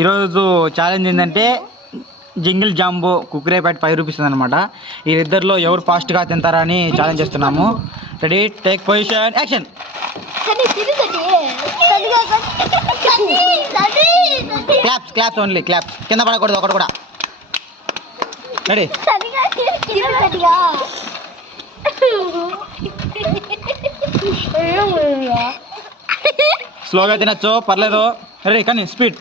ఈరోజు ఛాలెంజ్ ఏంటంటే jingle jumbo కుక్కరే packet 5 rupees అనమాట. వీరిద్దరిలో ఎవరు ఫాస్ట్గా తింటారా అని ఛాలెంజ్ చేస్తున్నాము. Ready, take position, action. Claps claps only, claps. కింద పడకూడదు ఒకటి కూడా. రెడీ, స్లోగా తినచ్చు పర్లేదు. రెడీ, కానీ స్పీడ్.